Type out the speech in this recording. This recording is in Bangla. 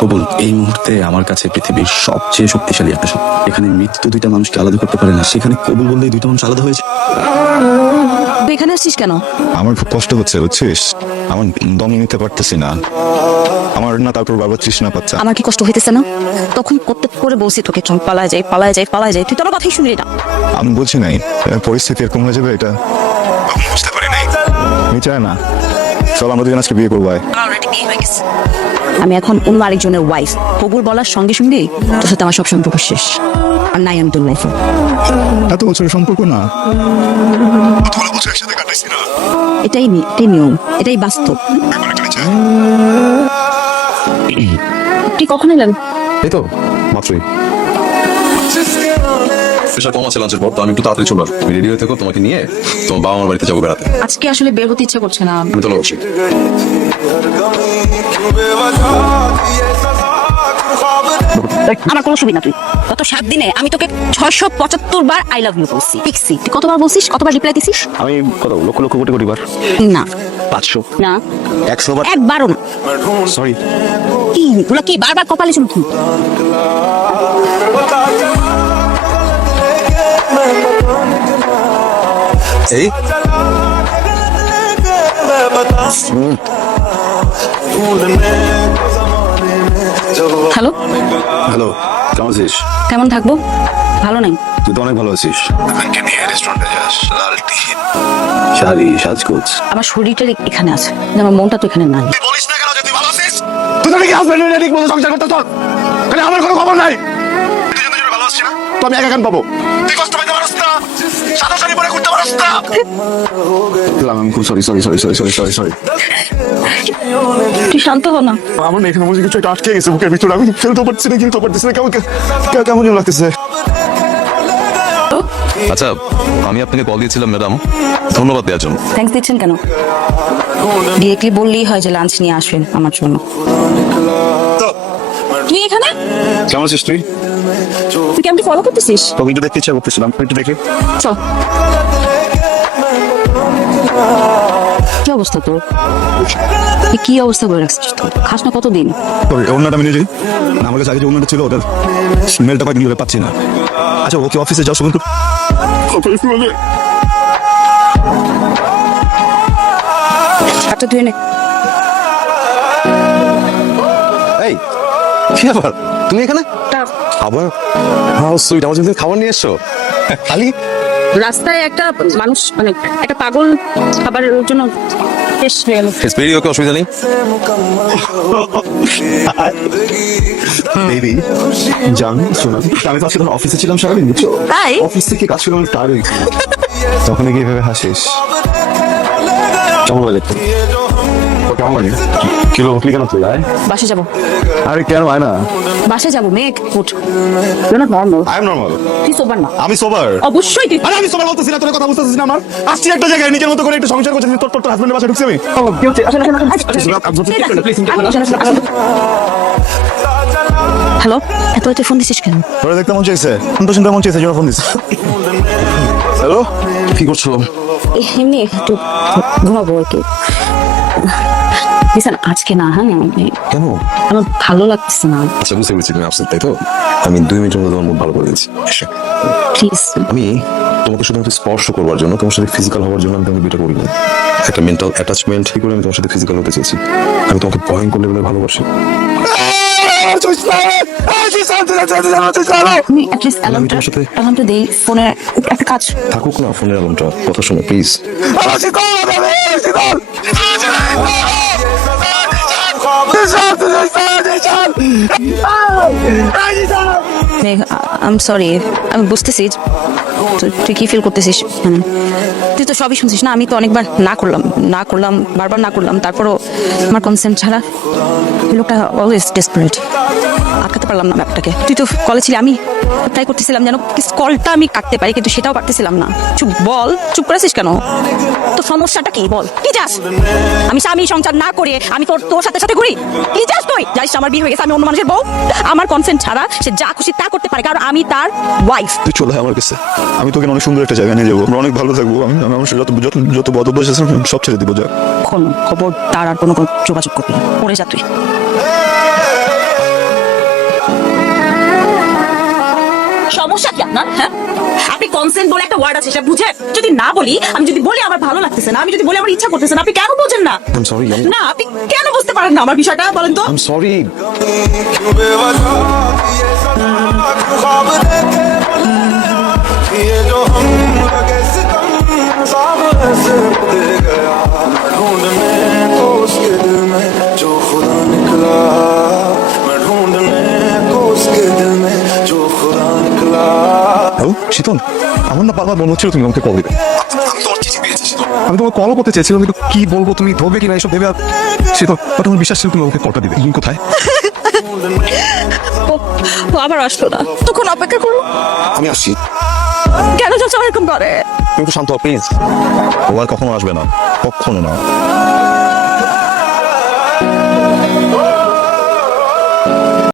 কবুল এই মুহূর্তে আমার কাছে পৃথিবীর সবচেয়ে শক্তিশালী একটা শব্দ। এখানে মৃত্যু দুইটা মানুষকে আলাদা করতে পারে না, সেখানে কবুল বললেই দুইটা মানুষ আলাদা হয়েছে। তুই এখানে আসছিস কেন? আমার খুব কষ্ট হচ্ছে, বুঝছিস? আমার দম নিতে পারতেছি না, আমার না তারপর বারবার তৃষ্ণা পাচ্ছে। আমার কি কষ্ট হইতেছে না? তখন করতে করে বলছি তোকে চল পালায় যাই পালায় যাই পালায় যাই, তুই তো আমার কথাই শুনলি না। আমি বলছি নাই পরিস্থিতি এরকম হয়ে যাবে, এটা বুঝতে পারি নাই। আমি চাই না চল আমরা দুজন আজকে বিয়ে করবো। আমি এখন অন্য আরেকজনের ওয়াইফ। কবুল বলার সঙ্গে সঙ্গে তোর সাথে আমার সব সম্পর্ক শেষ, আর নাই আমি তোর লাইফে। এত বছরের সম্পর্ক না, কতগুলো বছর একসাথে কাটাইছি না। এটাই নিয়ম, এটাই বাস্তব। তুই কখন এলেন? এই তো মাত্রই। প্রেশার কম আছে লাঞ্চের পর, তো আমি একটু তাড়াতাড়ি চলে আসবো। তুমি রেডি হয়ে থেকো, তোমাকে নিয়ে তোমার বাবা মার বাড়িতে যাবো বেড়াতে। আজকে আসলে বের হতে ইচ্ছা করছে না। আমি তো লড়ছি। আমার কোনো সুবিধা, তুই গত 7 দিনে আমি তোকে 675 বার আই লাভ ইউ বলছি। পিক্সি, তুই কতবার বলছিস, কতবার রিপ্লাই দিছিস? আমি কত লক্ষ লক্ষ কোটি কোটি বার? না 500 না 100 বার। একবারও না। সরি। কি তোরা কি বারবার কপালে চুমকি? এই হ্যালো হ্যালো, কেমন আছিস? কেমন থাকবো? ভালো নাই। তুই তো অনেক ভালো আছিস। রেস্টুরেন্টে যাস, লাল টি শাড়ি সাজগোজ। আমার শরীরটা এখানে আছে, কিন্তু আমার মনটা তো এখানে নাই। বলিস না কেন যে তুই ভালো আছিস? তুই তো নাকি হাজবেন্ড ঠিক মতো সংসার করতে তোর, তাহলে আমার কোনো খবর নাই। তুই ভালো আছিস না? তো আমি একা কেন পাবো? তুই কষ্ট পাইতে পারস না, সাদা শাড়ি পরে ঘুরতে পারস না। আমি খুব sorry sorry sorry sorry sorry sorry sorry. তুই শান্ত হ না। আমার না এখানে মনে কিছু একটা আটকে গেছে বুকের ভিতরে, আমি ফেলতে পারছি না, কিন্তু পারতেছি না, কেমন কেমন যেন লাগতেছে। আচ্ছা, আমি আপনাকে কল দিয়েছিলাম ম্যাডাম, ধন্যবাদ দেওয়ার জন্য। থ্যাঙ্কস দিচ্ছেন কেন? ডিরেক্টলি বললেই হয় যে লাঞ্চ নিয়ে আসবেন আমার জন্য। তুই এখানে? কেমন আছিস তুই? তুই কি আমাকে ফলো করতেছিস? তোকে একটু দেখতে ইচ্ছা করতেছিলাম, একটু দেখে। চল। কি অবস্থা তোর? তুই কি অবস্থা করে রাখছিস? তোর খাস না কতদিন? অন্যটা আমি নিজেই, আমার কাছে আগে যে অন্যটা ছিল ওটার স্মেলটা পাচ্ছি না। আচ্ছা ওকে অফিসে যাও শুনুন তো। হাতটা ধুয়ে নে। এই কি ব্যাপার, তুমি এখানে আবার? হাউ সুইট, আমার জন্য খাবার নিয়ে এসছো। খালি রাস্তায় একটা মানুষ, মানে একটা পাগল খাবারের জন্য শেষ হয়ে গেল। স্পেরি, ওকে, অসুবিধা নেই। বেবি জান শোনো, আমি তো আজকে ধর অফিসে ছিলাম সারাদিন, বুঝছো? তাই? অফিস থেকে কাজ করে আমি টায়ার্ড হয়ে গেছি। তখন কি এভাবে হাসিস? কেমন লাগে? কেমন লাগে? কিলো উঠলি কেন তুই? আয়। বাসে যাবো। আরে কেন আয় না? বাসে যাবো মেঘ, উঠ। You're not normal. I am normal. তুই সোবার না। আমি সোবার। অবশ্যই তুই। আরে আমি সবার বলতেছি না, তোর কথা বুঝতেছিস না। আমার আসছি একটা জায়গায় নিজের মতো করে একটু সংসার করছিস, তোর হাজবেন্ডের বাসায় ঢুকছি আমি। কি হচ্ছে? আসেন আসেন আসেন। হ্যালো, এত রাতে ফোন দিছিস কেন? তোরা দেখতে মন চাইছে, শুনতে মন চাইছে, জন্য ফোন দিস। হ্যালো, কি করছো? এমনি একটু ঘুমাবো আর কি। আজকে না, হ্যাঁ কেন? আমার ভালো লাগতেছে না। আচ্ছা বুঝতে পেরেছি, তুমি আপসেট তাই তো? আমি 2 মিনিটের মধ্যে তোমার মুড ভালো করে দিচ্ছি। প্লিজ। আমি তোমাকে শুধুমাত্র স্পর্শ করবার জন্য, তোমার সাথে ফিজিক্যাল হওয়ার জন্য আমি তোমাকে বিয়েটা করিনি। একটা মেন্টাল অ্যাটাচমেন্ট ঠিক করে আমি তোমার সাথে ফিজিক্যাল হতে চেয়েছি। আমি তোমাকে ভয়ঙ্কর লেভেলে ভালোবাসি। তুমি অ্যাটলিস্ট অ্যালার্মটা দেই ফোনে, একটা কাজ। থাকুক না ফোনের অ্যালার্মটা, কথা শোনো প্লিজ। আই এম সরি, আমি বুঝতেছি তুই কি ফিল করতেছিস। তুই তো সবই শুনছিস না, আমি তো অনেকবার না করলাম বারবার না করলাম, তারপরও আমার কনসেন্ট ছাড়া ওই লোকটা অলওয়েজ ডেসপারেট। আটকাতে পারলাম না ব্যাপারটাকে। তুই তো কলে ছিলি, আমি ট্রাই করতেছিলাম যেন কলটা আমি কাটতে পারি, কিন্তু সেটাও পারতেছিলাম না। চুপ বল, চুপ করেছিস কেন? তো সমস্যাটা কি বল? কি চাস? আমি স্বামী সংসার না করে আমি তোর সাথে সাথে ঘুরি? কি চাস তুই? জানিস আমার বিয়ে হয়ে গেছে, আমি অন্য মানুষের বউ। আমার কনসেন্ট ছাড়া সে যা খুশি তা করতে পারে, কারণ আমি তার ওয়াইফ। তুই চলে আয় আমার কাছে, আমি তোকে অনেক সুন্দর একটা জায়গায় নিয়ে যাবো, আমরা অনেক ভালো থাকবো। আমি আমার যত বদ অভ্যাস আছে সব ছেড়ে দিব। যা খবর তার আর কোনো যোগাযোগ করবি না, পড়ে যা তুই। ওয়ার্ড আছে সেটা বুঝে যদি না বলি, আমি যদি বলি আমার ভালো লাগতেছে না, আমি যদি বলি আমার ইচ্ছা করতেছে না, আপনি কেন বোঝেন না? I am sorry. না আপনি কেন বুঝতে পারেন না আমার বিষয়টা, বলেন তো? I am sorry. क्यों बेवजह ये सदा क्यों ख्वाब देखे ये जो हम लगे सितम साब ऐसे दे गया ढूंढने को उसके दिल में जो खुदा निकला मैं ढूंढने को उसके दिल में जो खुदा निकला হ্যালো শীতল, আমার না বারবার মনে হচ্ছিল তুমি আমাকে কল দিবে। আমি তোমাকে কলও করতে চেয়েছিলাম, কিন্তু কি বলবো, তুমি ধরবে কিনা এসব ভেবে আর শীতল, বাট আমার বিশ্বাস ছিল তুমি আমাকে কলটা দিবে। তুমি কোথায়? ও আবার আসলো না, তখন অপেক্ষা করো। আমি আসছি। কেন সবসময় এরকম করে? তুমি একটু শান্ত হও প্লিজ। ও আর কখনো আসবে না, কখনো না।